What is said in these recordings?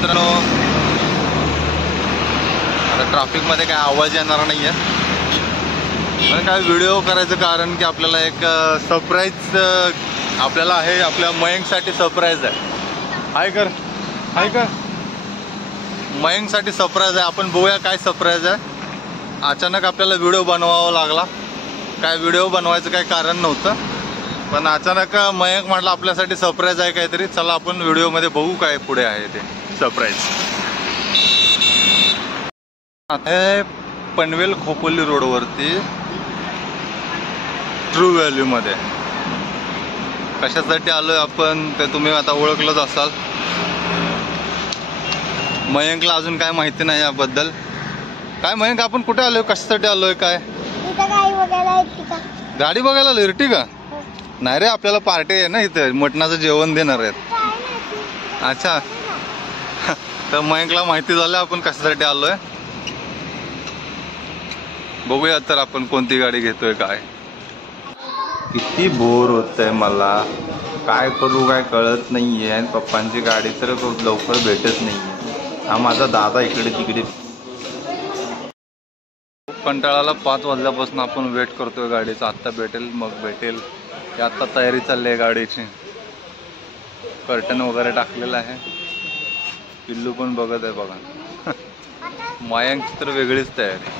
मित्रांनो आता ट्रॅफिक मध्ये काय आवाज येणार नाहीये, पण काय व्हिडिओ करायचं कारण की आपल्याला एक सरप्राईज आपल्याला आहे, आपल्या मयंकसाठी सरप्राईज आहे. हाय कर मयंकसाठी सरप्राईज आहे. आपण बघूया काय सरप्राईज आहे. अचानक आपल्याला व्हिडिओ बनवावा लागला. काय व्हिडिओ बनवायचं काही कारण नव्हतं, पण अचानक मयंक म्हटलं आपल्यासाठी सरप्राईज आहे काहीतरी, चला आपण व्हिडिओमध्ये बघू काय पुढे आहे ते सरप्राईज. हे पनवेल खोपोली रोडवरती ट्रू व्हॅल्यू मध्ये कशासाठी आलोय आपण ते तुम्ही आता ओळखलंच असाल. मयंकला अजून काय माहिती नाही याबद्दल. काय मयंक आपण कुठे आलोय, कशासाठी आलोय, काय गाडी बघायला आलोय? इर्टिगा नाही रे, आपल्याला पार्टी आहे ना इथे, मटणाचं जेवण देणार आहेत. अच्छा तर मयंकला माहिती झालं आपण कशासाठी आलोय. बघूया तर आपण कोणती गाडी घेतोय. काय किती बोर होतंय मला, काय करू काय कळत नाहीये. आणि पप्पांची गाडी तर लवकर भेटत नाहीये. हा माझा दादा इकडे तिकडे कंटाळाला 5 वाजल्यापासून आपण वेट करतोय गाडीचा. आत्ता भेटेल मग भेटेल. की आत्ता तयारी चालली आहे गाडीची. कर्टन वगैरे टाकलेलं आहे. पिल्लू पण बघत आहे बघा. मयंकची तर वेगळीच तयारी.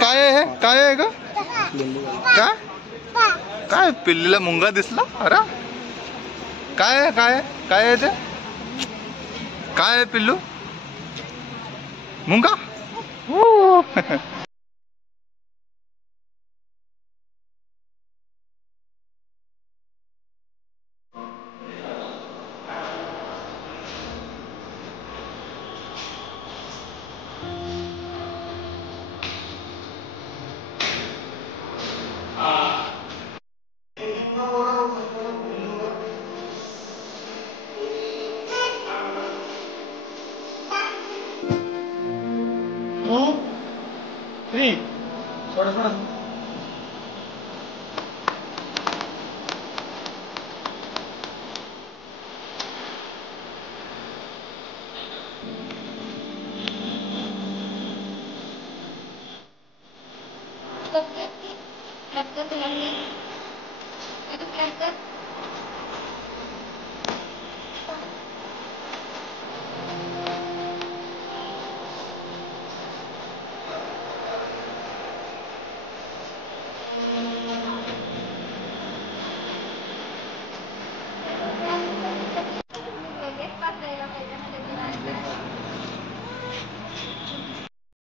काय आहे, काय आहे ग? काय काय पिल्लीला मुंगा दिसला? अरे काय आहे, काय काय आहे ते? काय आहे पिल्लू? मुंगा?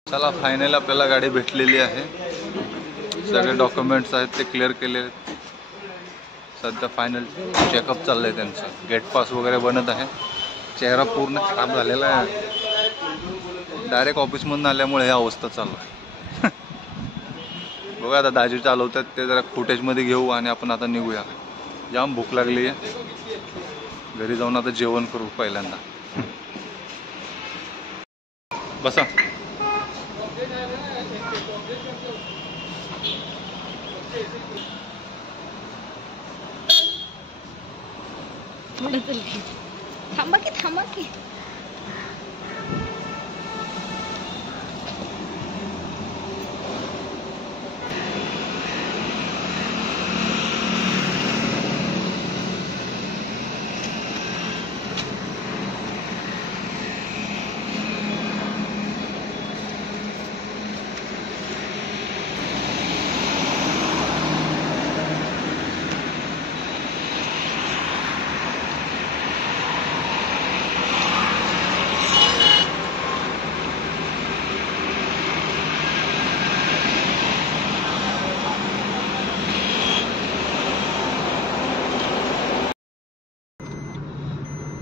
चला फायनल आपल्याला गाडी भेटलेली आहे. सगळे डॉक्युमेंट्स आहेत ते क्लिअर केले. सध्या फायनल चेकअप चाललंय त्यांचं. गेट पास वगैरे बनत आहे. चेहरा पूर्ण खराब झालेला आहे. डायरेक्ट ऑफिसमधून आल्यामुळे ही अवस्था चालू आहे. बघा आता दाजी चालवतात ते जरा फुटेजमध्ये घेऊ आणि आपण आता निघूया. जाम भूक लागली आहे. घरी जाऊन आता जेवण करू पहिल्यांदा. बसा. थांबा की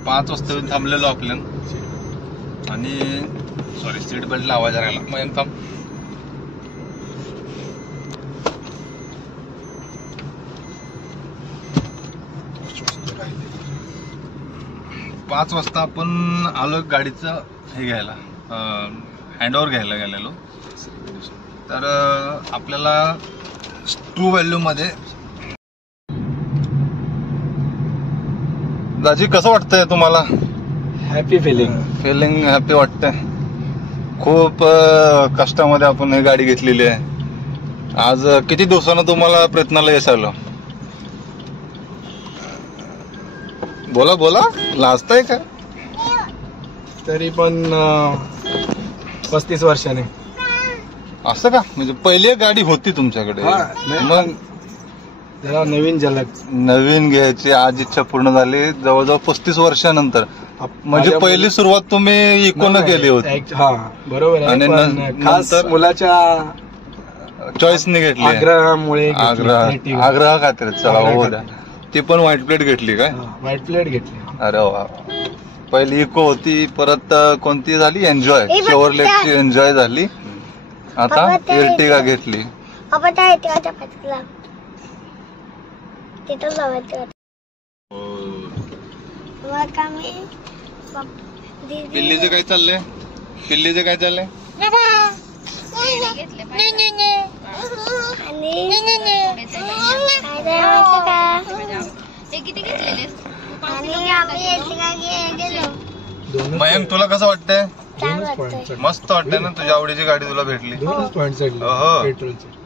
पाच वाजता येऊन थांबलेलो आपल्यान. आणि सॉरी सीट बेल्टला आवाज राहिला. मग थांब. पाच वाजता आपण आलो गाडीचं हे घ्यायला, हँडओव्हर घ्यायला गेलेलो. तर आपल्याला ट्रू व्हॅल्यू मध्ये दाजी कसं वाटतंय तुम्हाला? Happy feeling. फिलिंग हॅपी वाटतंय. खूप कष्टामध्ये आपण ही गाडी घेतलेली आहे. आज किती दिवसानं तुम्हाला प्रयत्नाला यश आलं? बोला बोला, लाजताय का? तरी पण 35 वर्षाने. असं का? म्हणजे पहिली एक गाडी होती तुमच्याकडे, मग जरा नवीन झलक, नवीन घ्यायची आज इच्छा पूर्ण झाली जवळजवळ 35 वर्षानंतर. म्हणजे पहिली सुरुवात तुम्ही इकोनं केली होती. हा बरोबर आहे. आणि पण खास मुलाच्या चॉईसने घेतली, आग्रहामुळे आग्रह खातिर. चला हो द्या. ती पण व्हाईट प्लेट घेतली काय? व्हाईट प्लेट घेतली. अरे वा. पहिली इको होती, परत कोणती झाली? एन्जॉय. शेवरलेटची एन्जॉय झाली. आता एर्टिगा घेतली. पिल्लीचं काय चाललंय? पिल्लीचं काय चाललंय? मयंक तुला कसं वाटतंय? मस्त वाटतंय ना? तुझ्या आवडीची गाडी तुला भेटली. 2 पॉइंट हो. पेट्रोलचे.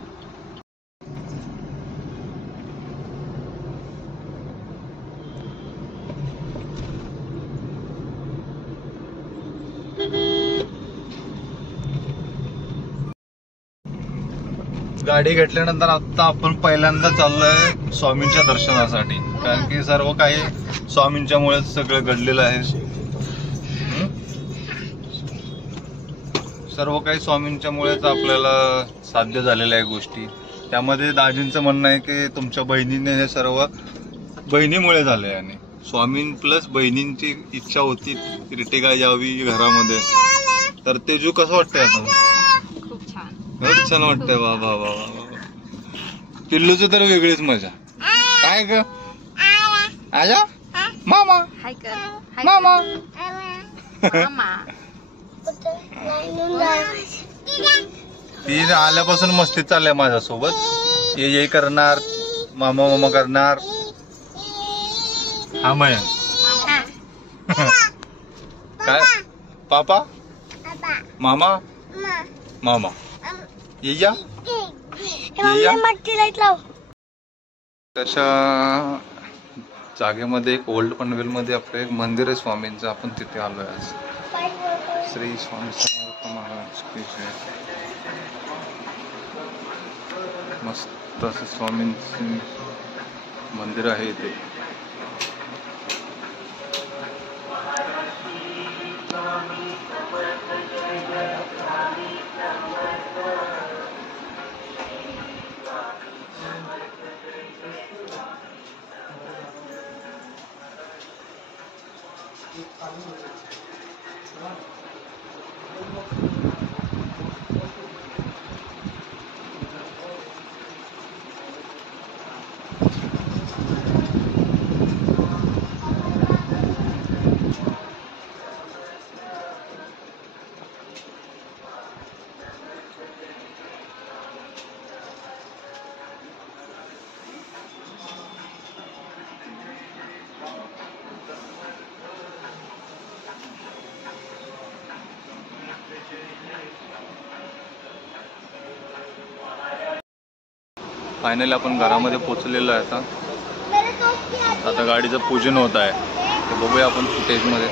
गाडी घेतल्यानंतर आता आपण पहिल्यांदा चाललोय स्वामींच्या दर्शनासाठी. कारण की सर्व काही स्वामींच्या मुळे सगळं घडलेलं आहे. सर्व काही स्वामींच्या मुळेच आपल्याला साध्य झालेल्या आहे गोष्टी. त्यामध्ये दाजींचं म्हणणं आहे की तुमच्या बहिणीने हे सर्व बहिणीमुळे झालंय. आणि स्वामीं प्लस बहिणींची इच्छा होती इर्टिगा यावी घरामध्ये. तर तेजू कसं वाटतंय आता? खूप छान वाटतंय. वा वा वा वा. पिल्लूचं तर वेगळीच मजा. काय ग? आजा मामा मामा. ती आल्यापासून मस्ती चालल्या माझ्यासोबत. ये करणार, मामा मामा करणार. हा मय काय? पापा मामा मामा. या तशा जागेमध्ये एक ओल्ड पनवेल मध्ये आपलं एक मंदिर आहे स्वामींचं. आपण तिथे आलोय आज. श्री स्वामी समर्थ महाराज की जय. मस्त असं स्वामींचं मंदिर आहे इथे. फायनली आपण घरामध्ये पोहोचलेलो आहे. आता गाडीचं पूजन होत आहे. ते बघूया आपण फुटेजमध्ये.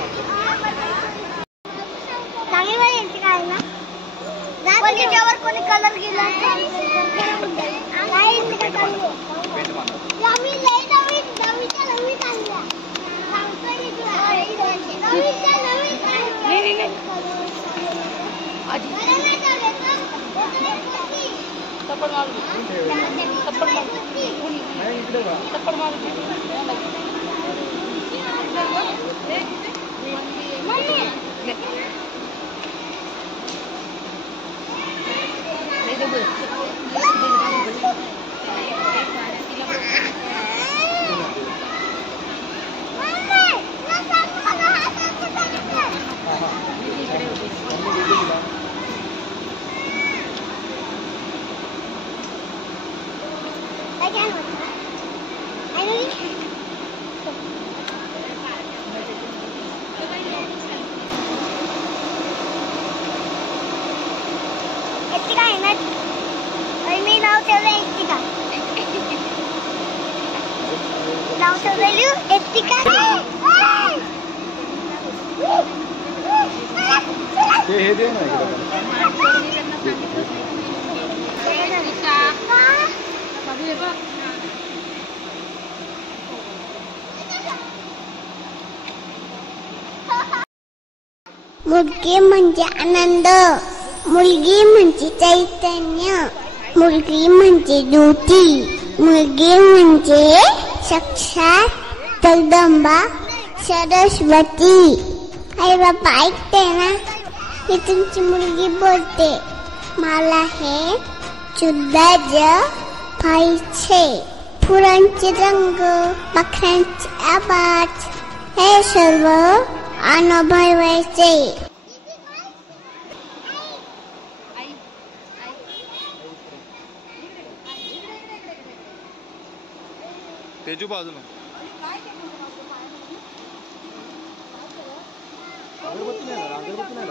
लावून ठेवलेली एकटी काय हे दे ना इकडे. मुलगी म्हणजे आनंद, मुलगी म्हणजे चैतन्य, मुलगी म्हणजे ज्योती, मुलगी म्हणजे साक्षात जगदंबा सरस्वती. आई बाबा ऐकते ना, मी तुमची मुलगी बोलते. मला हे शुद्ध जग पाहिजे. फुलांचे रंग, पक्ष्यांचे आवाज, हे सर्व अनुभवायचे. तेजू बाजूला अगरबत्ती नाही